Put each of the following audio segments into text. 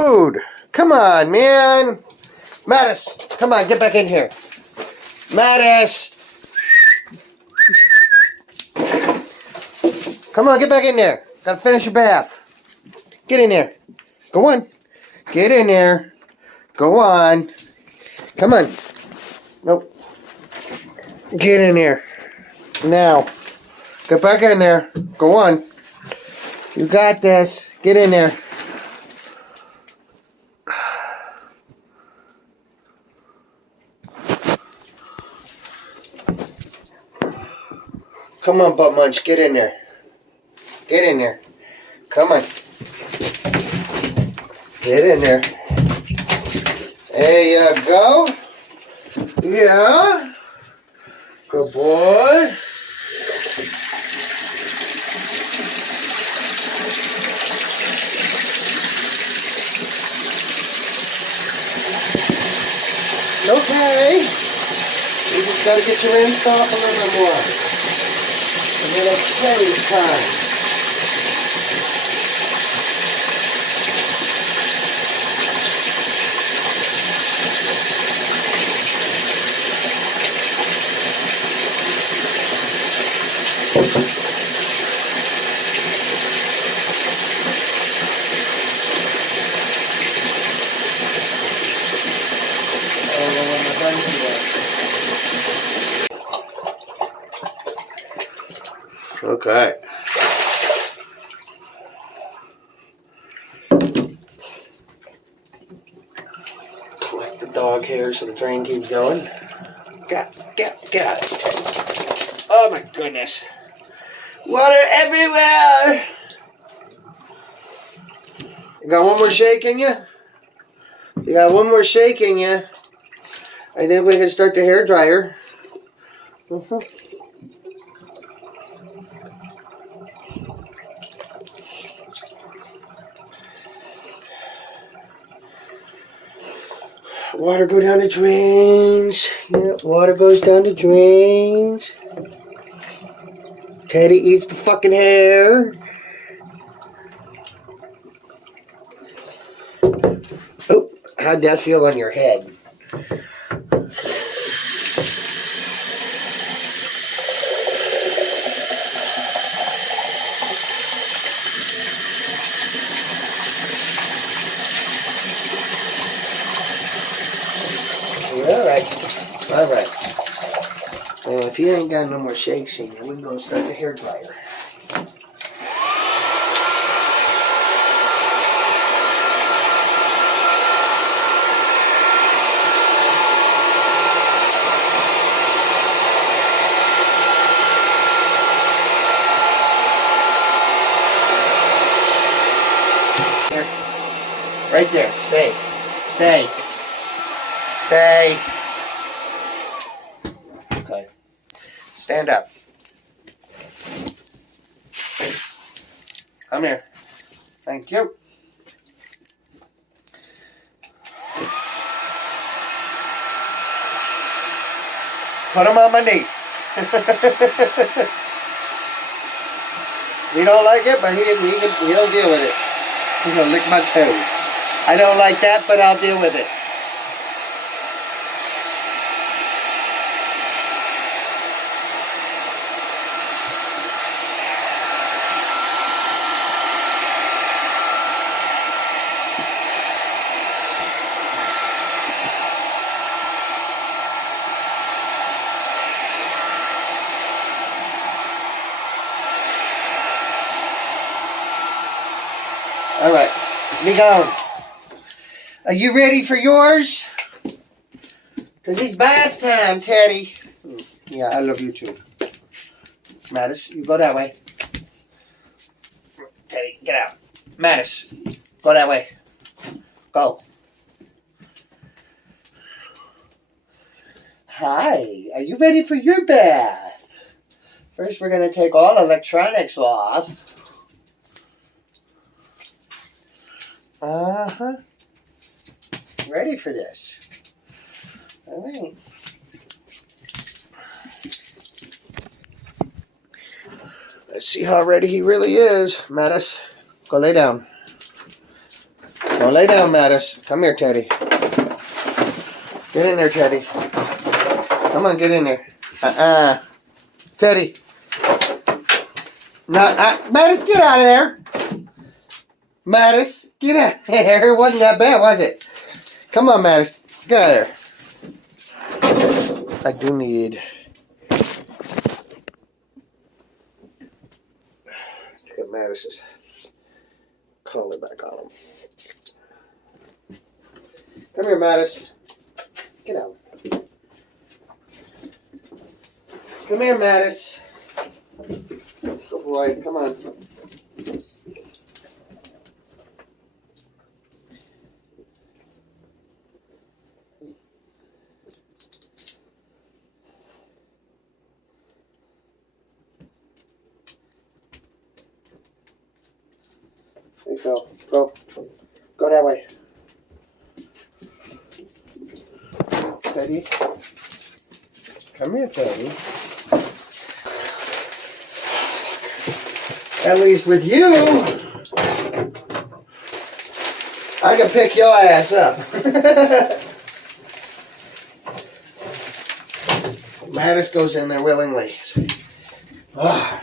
Dude, come on, man. Mattis, come on, get back in here. Mattis. Come on, get back in there. Gotta finish your bath. Get in there. Go on. Get in there. Go on. Come on. Nope. Get in there. Now. Get back in there. Go on. You got this. Get in there. Come on, butt munch. Get in there. Get in there. Come on. Get in there. There you go. Yeah. Good boy. Okay. You just gotta get your rinse off a little bit more. And then it's change time. Okay. Collect the dog hair so the drain keeps going. Get out of it. Oh my goodness. Water everywhere. You got one more shake in you? You got one more shake in you. I think we can start the hair dryer. Water go down the drains. Yeah, water goes down the drains. Teddy eats the fucking hair. Oh, how'd that feel on your head? Alright. Well, if you ain't got no more shakes in you, we can go start the hair dryer. Here. Right there. Stay. Stay. Stay. Okay. Stand up. Come here. Thank you. Put him on my knee. We don't like it, but he'll deal with it. He'll lick my toes. I don't like that, but I'll deal with it. All right, be gone. Are you ready for yours? Because it's bath time, Teddy. Yeah, I love you too. Mattis, you go that way. Teddy, get out. Mattis, go that way. Go. Hi, are you ready for your bath? First, we're going to take all electronics off. Uh-huh. Ready for this. All right. Let's see how ready he really is. Mattis, go lay down. Go lay down, Mattis. Come here, Teddy. Get in there, Teddy. Come on, get in there. Teddy. No, Mattis, get out of there. Mattis, get out of there. It wasn't that bad, was it? Come on, Mattis. Get out of there. I do need to get Mattis's collar back on him. Come here, Mattis. Get out. Come here, Mattis. Good boy. Come on. There you go. Go. Go that way. Teddy. Come here, Teddy. At least with you, I can pick your ass up. Mattis goes in there willingly. Ah.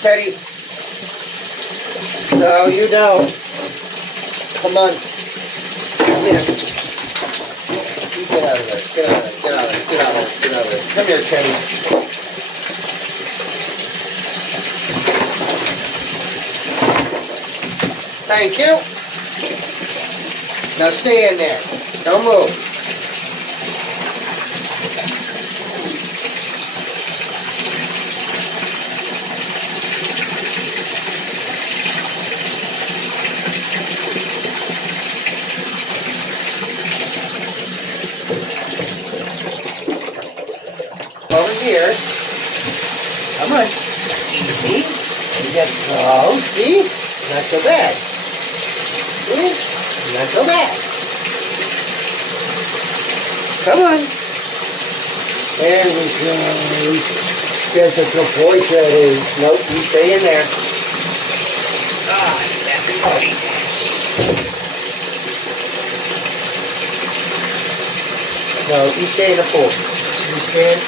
Teddy. No, you don't. Come on. Come here. You get out of there. Get out of there. Get out of there. Get out of there. Get out of there. Come here, Teddy. Thank you. Now stay in there. Don't move. Over here. Come on. See? You get, oh, see? Not so bad. See? Not so bad. Come on. There we go. There's a good boy, Teddy. Nope, you stay in there. Ah, everybody. No, you stay in the pool. You stand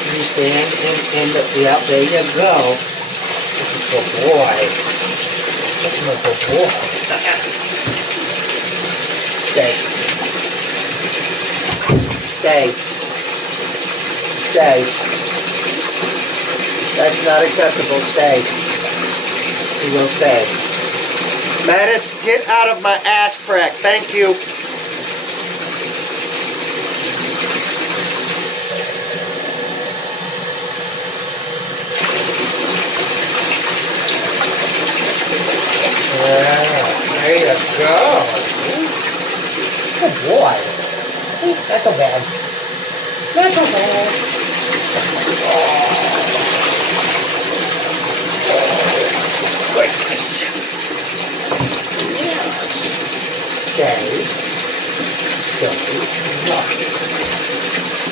in the, yeah, there you go. This is a good boy. This is a good boy. Stay. Stay. Stay. That's not acceptable. Stay. You will stay. Mattis, get out of my ass crack. Thank you. There you go. Good boy. That's so bad. That's so bad. Goodness. Yes.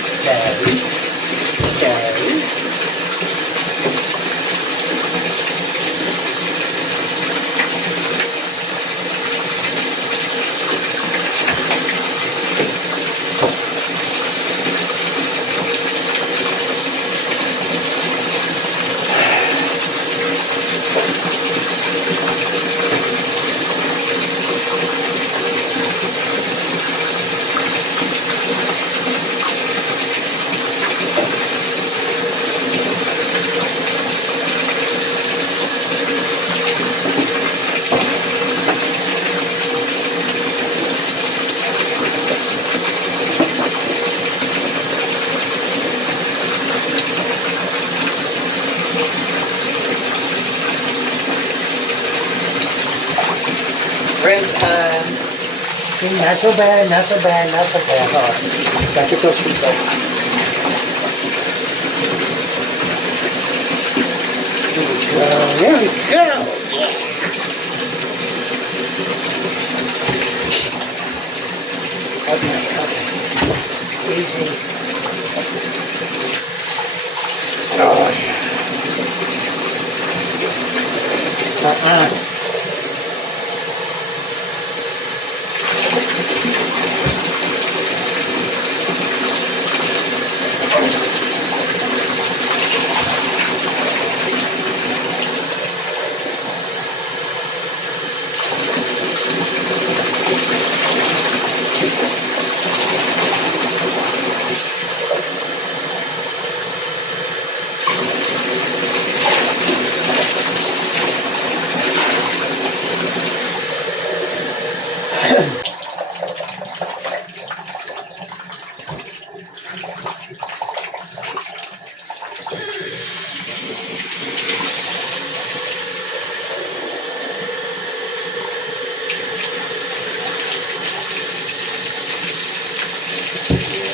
Stay. Stay. Stay. Stay. Rinse time. See, not so bad, not so bad, not so bad. Oh, got to go, Go! Yeah! Okay. Easy. Oh, yeah.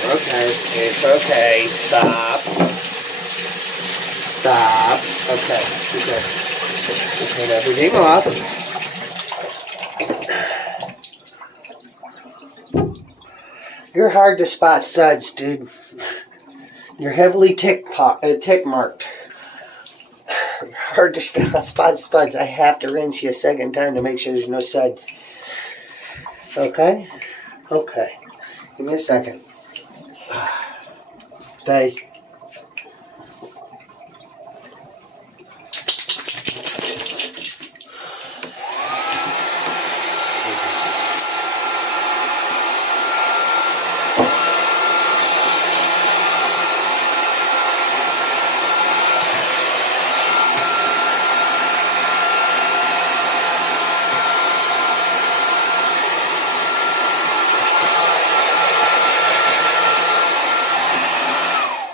Okay, it's okay. Stop. Stop. Okay, okay. Turn everything off. You're hard to spot suds, dude. You're heavily tick marked. You're hard to spot spuds. I have to rinse you a second time to make sure there's no suds. Okay? Okay. Give me a second. Stay.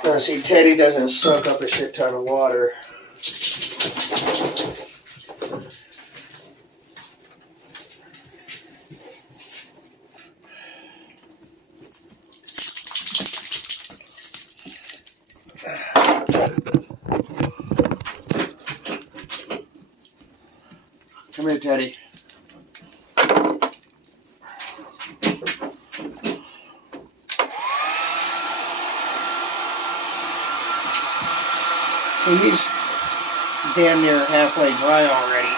Now see, Teddy doesn't soak up a shit ton of water. Come here, Teddy. So he's damn near halfway dry already.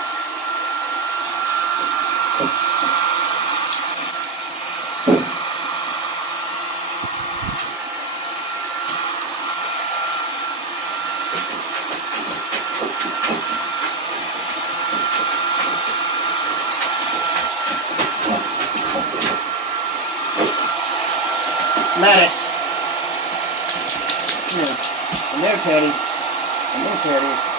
Mattis. Come here, Teddy. Come here, Teddy.